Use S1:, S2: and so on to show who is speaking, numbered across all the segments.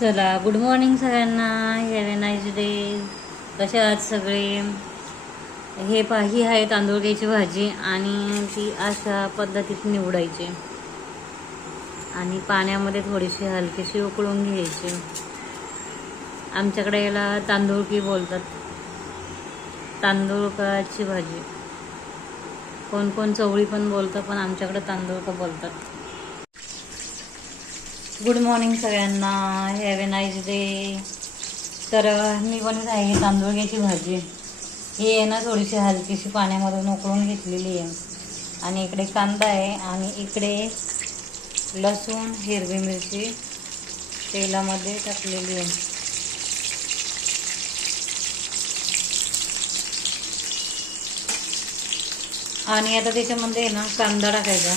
S1: चला good morning सगळ्यांना. Have a nice day कसे आहात सगळे? हे पाही आहे तांदूळक्याची भाजी आणि ती अशा पद्धतीत निवडायची. आणि पाण्यामध्ये थोडीशी हलकीशी उकळून घ्यायची. आमच्याकडे याला तांदूळकी बोलतात? तांदूळकाची भाजी. कोण कोण चवळी पण बोलतं पण आमच्याकडे तांदूळका बोलतात? गुड मॉर्निंग सगळ्यांना. हॅव ए नाईस डे तर मी पण आहे तांदूळ तांदूळक्याची भाजी. ही आहे ना थोडीशी हलकीशी पाण्यामधून उकळून घेतलेली आहे. आणि इकडे कांदा आहे आणि इकडे लसूण हिरवी मिरची तेलामध्ये टाकलेली आहे. आणि आता त्याच्यामध्ये आहे ना कांदा टाकायचा.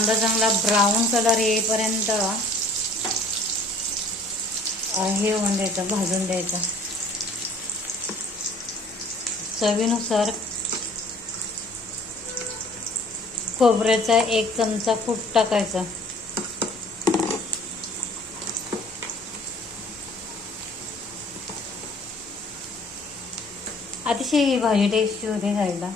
S1: कांदा चांगला ब्राऊन कलर येईपर्यंत हे होऊन द्यायचं भाजून द्यायचं. चवीनुसार खोबऱ्याचा एक चमचा कूट टाकायचा. अतिशय ही भाजी टेस्टी होते खायला.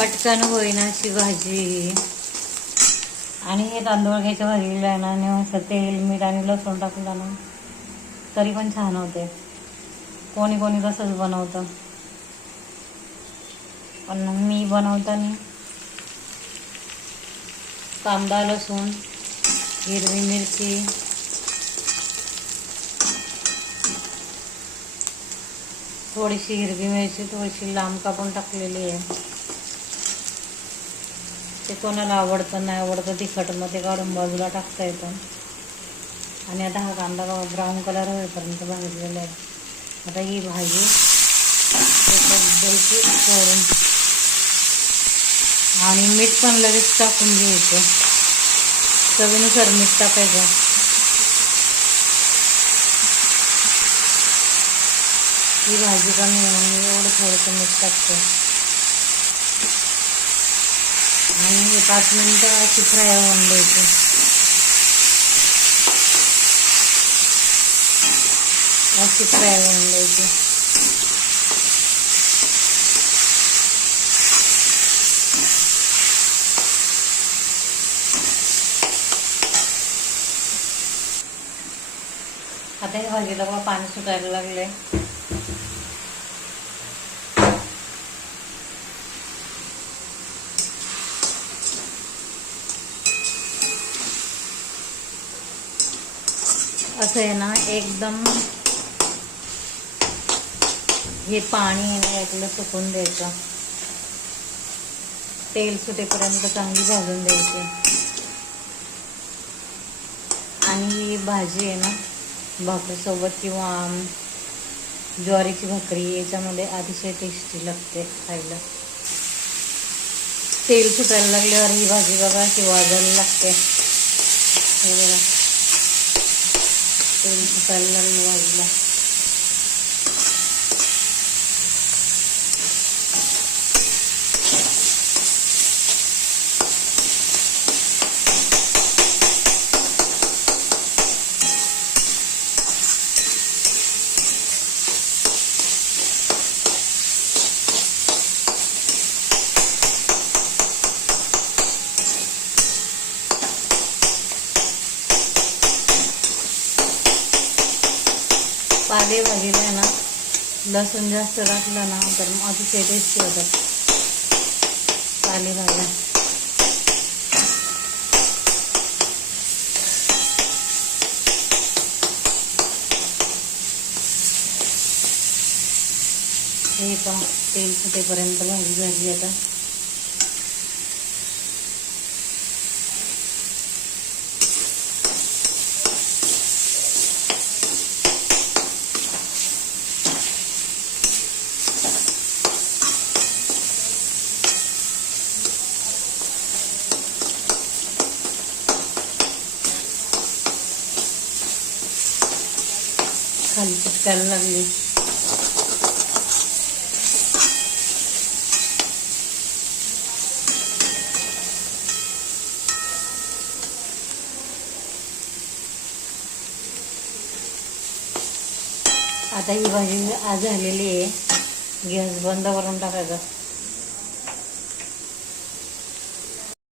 S1: पटकन होईनाची अशी भाजी. आणि हे तांदूळ घ्यायच्या भाजीला आहे ना आणि असं तेल मीठ आणि लसूण टाकलं ना तरी पण छान होते. कोणी कोणी तसंच बनवतं. पण मी बनवताना कांदा लसूण हिरवी मिरची थोडीशी हिरवी मिरची थोडीशी लांब कापून टाकलेली आहे. ते कोणाला आवडतं नाही आवडतं तिखट मग ते काढून बाजूला टाकता येतं. आणि आता हा कांदा ब्राऊन कलर होईपर्यंत भाजलेला आहे. आता ही भाजी त्याच्याबद्दलची करून आणि मीठ पण लगेच टाकून घ्यायचं. चवीनुसार मीठ टाकायचं. ही भाजी कमी म्हणून एवढं थोडंसं मीठ टाकते. आणि हे पाच मिनटं अशी फ्राय होऊन द्यायची. अशी फ्राय होऊन द्यायची. आता हे भाजीला पाणी सुटायला लागले असं आहे ना एकदम हे पाणी आहे ना यातलं सुकून द्यायचं. तेल सुटेपर्यंत चांगली भाजून द्यायची. आणि ही भाजी आहे ना भाकरीसोबत किंवा ज्वारीची भाकरी याच्यामध्ये अतिशय टेस्टी लागते खायला. तेल सुटायला लागल्यावर ही भाजी बघा की वाजायला लागते. हे बघा. तेल सुटायला लागलं भाजीला पालेभाजीला आहे ना लसूण जास्त टाकलं ना तर अतिशय टेस्टी होतात पालेभाज्या हे पहा तेल सुटेपर्यंत भाजी झाली आता. खाली चिटकायला लागली. आता ही भाजी आज झालेली आहे. गॅस बंद करून टाकायचा.